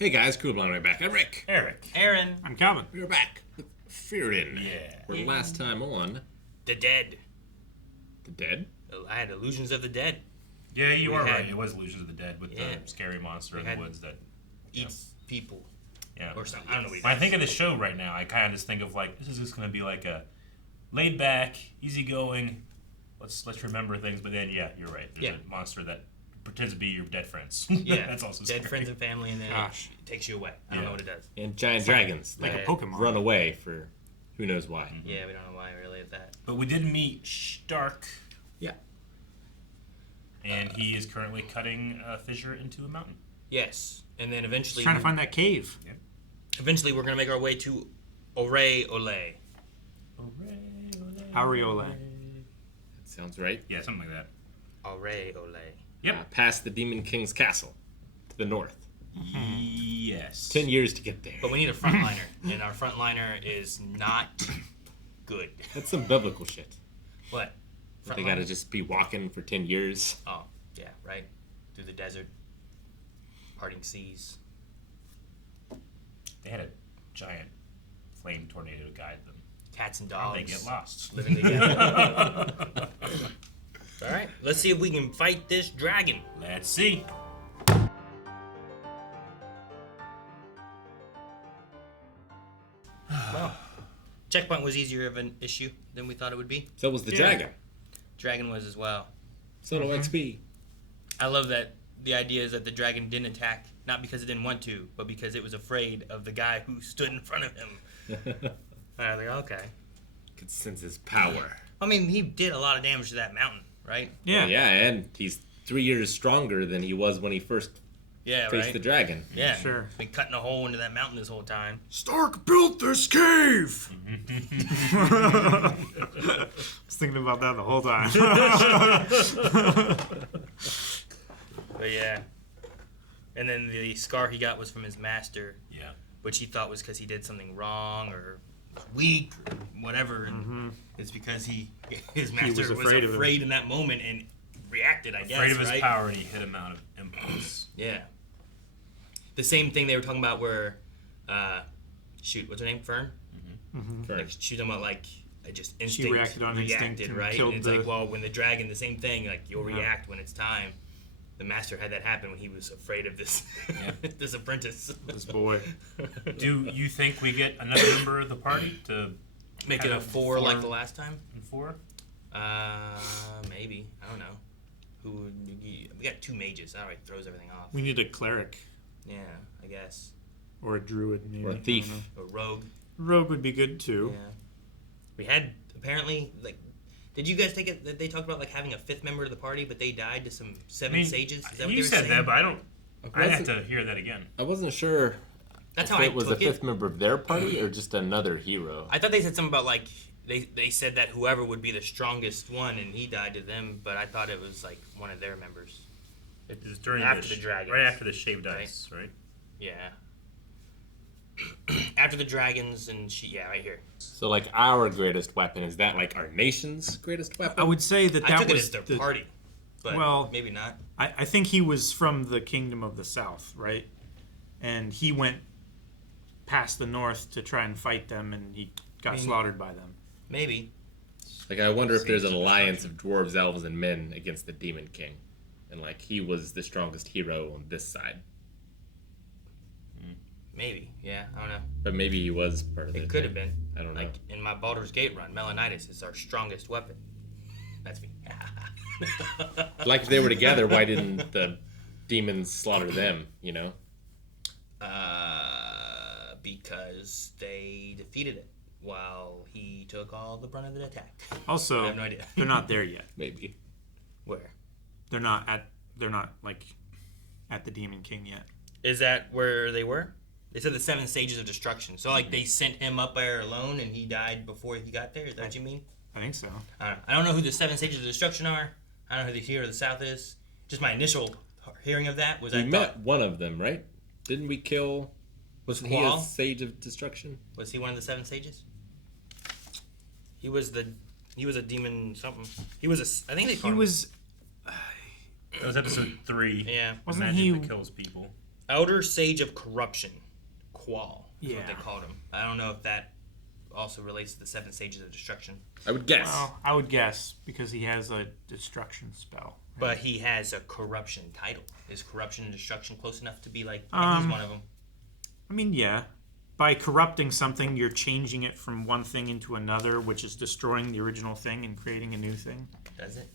Hey guys, cool blonde right back. I'm Rick. Eric. Aaron. I'm Calvin. We're back with Frieren. Yeah. For last time on The Dead. The Dead. I had Illusions of the Dead. Yeah, you We are had- right. It was Illusions of the Dead with Yeah. the scary monster We in the had- woods that. Eats people. Yeah. Or something. I don't know what he When I does. think of the show right now, I kind of just think of like this is just going to be like a laid back, easygoing. Let's remember things, but then yeah, you're right. There's a monster that pretends to be your dead friends. Yeah. That's also dead scary. friends and family, and then Gosh. it takes you away. I don't know what it does. And giant dragons Like that a Pokemon. run away for who knows why. Yeah, we don't know why really of that. But we did meet Stark, Yeah. and he is currently cutting a fissure into a mountain. Yes, and then eventually, Trying to find that cave. eventually we're gonna make our way to Ore Ole. Aureole. That sounds right. Yeah, something like that. Ore Ole. Yep. Past the Demon King's castle to the north. Yes. 10 years to get there. But we need a frontliner, and our frontliner is not good. That's some biblical shit. What? They gotta just be walking for 10 years. Oh, yeah, right. Through the desert, parting seas. They had a giant flame tornado guide them. Cats and How'd dogs. they get lost? Living together. All right, let's see if we can fight this dragon. Let's see. Well, checkpoint was easier of an issue than we thought it would be. So was the Yeah. dragon. Dragon was as well. Solo XP. I love that the idea is that the dragon didn't attack, not because it didn't want to, but because it was afraid of the guy who stood in front of him. I was like, okay. Could sense his power. I mean, he did a lot of damage to that mountain, right? Yeah. Yeah, and he's 3 years stronger than he was when he first Yeah, faced right? the dragon. Yeah. Sure. Been cutting a hole into that mountain this whole time. Stark built this cave! I was thinking about that the whole time. But yeah. And then the scar he got was from his master, Yeah. which he thought was because he did something wrong or was weak or whatever. And it's because his master was afraid of him. afraid in that moment and reacted, I guess, Afraid of his right? power, and he hit him out of impulse. Yeah. The same thing they were talking about where, shoot, what's her name? Fern? Correct. Like, she's talking about, like, I just instinct reacted on instinct and right? killed And it's the- like, well, when the dragon, the same thing, like, you'll react when it's time. The master had that happen when he was afraid of this this apprentice. This boy. Do you think we get another member of the party to Make it a 4 like the last time? in 4? Maybe. I don't know. We got 2 mages. That already throws everything off. We need a cleric Yeah, I guess. or a druid. Maybe. Or a thief. I don't know. Or rogue. Rogue would be good too. Yeah. We had apparently like. Did you guys take it that they talked about like having a 5th member of the party, but they died to some 7 sages? Is that what you they were said saying? that, but I don't. I have wasn't- to hear that again. I wasn't sure That's if how I it was a took it. 5th member of their party or just another hero. I thought they said something about like they said that whoever would be the strongest one and he died to them, but I thought it was like one of their members. It was during After the dragons. right after the shaved ice, right? Yeah. After the dragons and right here. So, like, our greatest weapon, is that, like, our nation's greatest weapon? I would say that I that took it was as their the, party, but well, maybe not. I think he was from the Kingdom of the South, right? And he went past the north to try and fight them, and he got slaughtered by them. Maybe. Like, I wonder if there's an Seeds of alliance of dwarves, elves, and men against the Demon King. And, like, he was the strongest hero on this side. Maybe. Yeah, I don't know. But maybe he was part of It it. could have been. I don't know. Like in my Baldur's Gate run, Melanitis is our strongest weapon. That's me. Like, if they were together, why didn't the demons slaughter them, you know? Because they defeated it while he took all the brunt of the attack. Also, I have no idea. they're not there yet. Maybe. Where? They're not like at the Demon King yet. Is that where they were? They said the 7 stages of destruction. So like they sent him up there alone and he died before he got there. Is that what you mean? I think so. I don't know who the 7 stages of destruction are. I don't know who the hero of the South is. Just my initial hearing of that was We I met thought, one of them, right? Didn't we kill... Wasn't he a Squall? Sage of Destruction? was he one of the 7 sages? He was a demon something. He was I think they He called him. was. That was episode 3. Yeah. The Wasn't magic he- that kills people. Outer Sage of Corruption. Qual. Is what Yeah. they called him. I don't know if that also relates to the 7 Stages of Destruction. I would guess. Well, I would guess because he has a destruction spell. But he has a corruption title. Is corruption and destruction close enough to be like, he's one of them? I mean, yeah. By corrupting something, you're changing it from one thing into another, which is destroying the original thing and creating a new thing. Does it?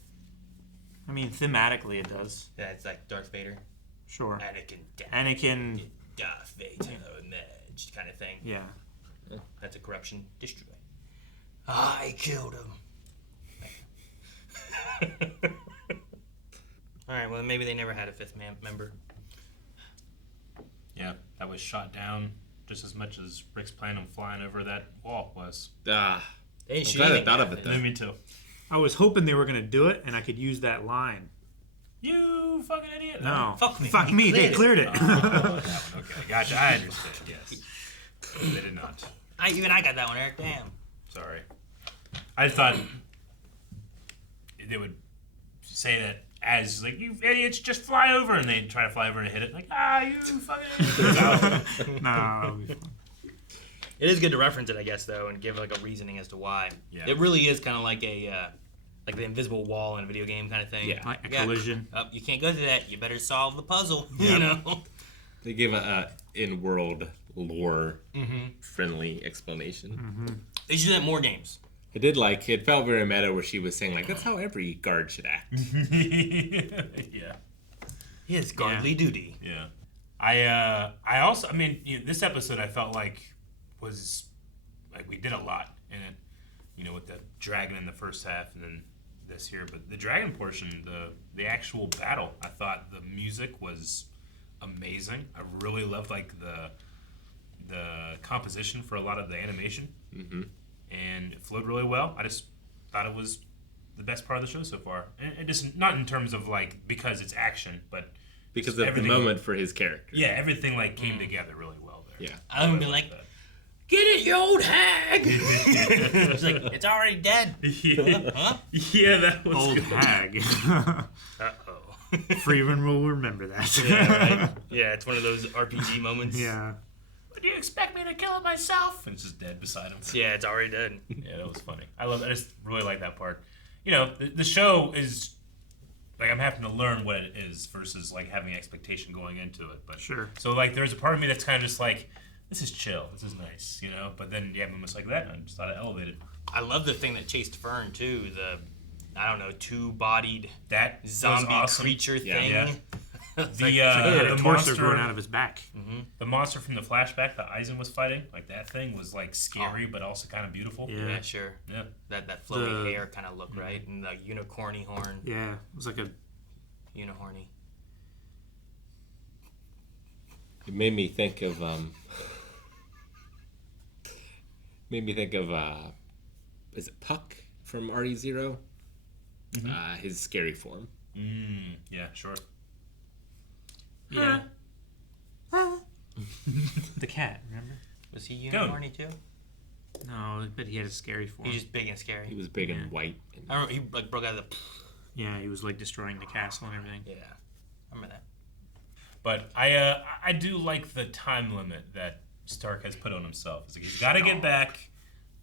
I mean, thematically it does. Yeah, it's like Darth Vader. Sure. Anakin, Anakin, Darth Vader emerged kind of thing. yeah. That's a corruption destroy. I killed him. Alright, well, maybe they never had a 5th member. Yeah, that was shot down just as much as Rick's plan on flying over that wall was. I'm They didn't shoot glad I anything thought out of it, of though. Me too. I was hoping they were going to do it, and I could use that line. You fucking idiot. No. Fuck me. Fuck me. They cleared it. Oh, that one. Okay, gotcha. I understand. Yes. They did not. Even I got that one, Eric. Damn. Sorry. I just thought they would say that as, like, you idiots, just fly over, and they'd try to fly over and hit it. Like, you fucking idiots. No, that'll be fun. It is good to reference it, I guess, though, and give like a reasoning as to why. Yeah. It really is kind of like a like the invisible wall in a video game kind of thing. Yeah. Like a collision. Oh, you can't go through that. You better solve the puzzle. Yeah. You know. They gave a in-world lore friendly explanation. They should do that in more games. It did it felt very meta where she was saying like that's how every guard should act. Yeah. His guardly duty. Yeah. I also, I mean, this episode I felt like was, like, we did a lot in it, with the dragon in the first half and then this here. But the dragon portion, the actual battle, I thought the music was amazing. I really loved, like, the composition for a lot of the animation. Mm-hmm. And it flowed really well. I just thought it was the best part of the show so far. And just not in terms of, like, because it's action, but Because of the moment for his character. yeah, everything like came together really well there. Yeah. I'm gonna be like, get it, you old hag! It's like, it's already dead. Yeah, Huh? yeah, that was Old good. hag. Uh-oh. Freeman will remember that. Yeah, right? Yeah, it's one of those RPG moments. Yeah. Do you expect me to kill it myself? And it's just dead beside him. Yeah, it's already dead. Yeah, that was funny. I just really like that part. The show is, like, I'm having to learn what it is versus, like, having expectation going into it. But Sure. So, like, there's a part of me that's kind of just like, this is chill, this is nice, But then you have moments like that, and I just thought it elevated. I love the thing that chased Fern, too. The, I don't know, 2-bodied That was zombie awesome. creature Yeah. thing. Yeah. It's The like, the torso monster growing out of his back. the monster from the flashback that Eisen was fighting, like, that thing was, like, scary but also kind of beautiful. Yeah. yeah, sure. Yeah. That flowy The- hair kind of look, right? And the unicorny horn. Yeah. It was like a. Unihorny. It made me think of is it Puck from RE0? His scary form. Yeah, sure. Yeah. The cat, remember? Was he Go. unicorny, too? No, but he had a scary form. He's just big and scary. He was big Yeah. and white. And I remember he like broke out of the. Yeah, he was like destroying the castle and everything. Yeah, I remember that. But I do like the time limit that Stark has put on himself. It's like he's got to get back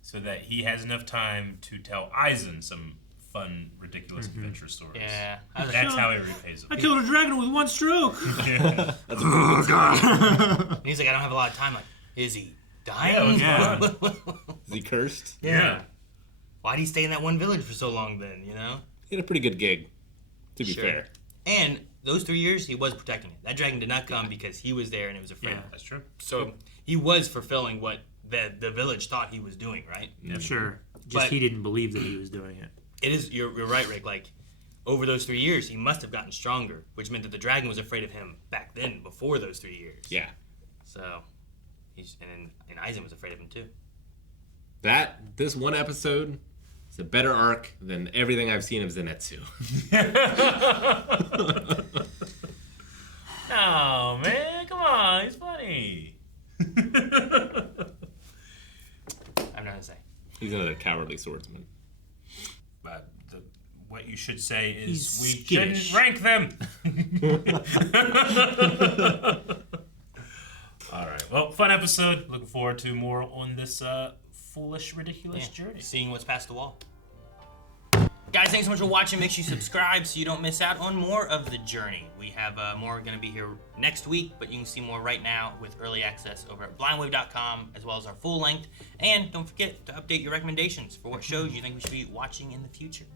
so that he has enough time to tell Eisen some fun, ridiculous adventure stories. Yeah, I was like, That's how he repays I him. killed a dragon with one stroke. Yeah. Oh God. and he's like, I don't have a lot of time. Like, is he dying? Yeah. is he cursed? Yeah. Why'd he stay in that one village for so long then? He had a pretty good gig, to be Sure. fair. And those 3 years, he was protecting it. That dragon did not come because he was there and it was afraid. Yeah. That's true. So he was fulfilling what the village thought he was doing, right? Yeah. Sure. Just But- he didn't believe that he was doing it. It is. You're right, Rick. Like, over those 3 years, he must have gotten stronger, which meant that the dragon was afraid of him back then, before those 3 years. Yeah. So, and Eisen was afraid of him too. This one episode is a better arc than everything I've seen of Zenitsu. Oh, man. Come on. He's funny. I'm not gonna say. He's another cowardly swordsman. But what you should say is He's we skittish. shouldn't rank them. Well, fun episode. Looking forward to more on this foolish, ridiculous journey. Seeing what's past the wall. Guys, thanks so much for watching. Make sure you subscribe so you don't miss out on more of the journey. We have more going to be here next week, but you can see more right now with early access over at blindwave.com, as well as our full length. And don't forget to update your recommendations for what shows you think we should be watching in the future.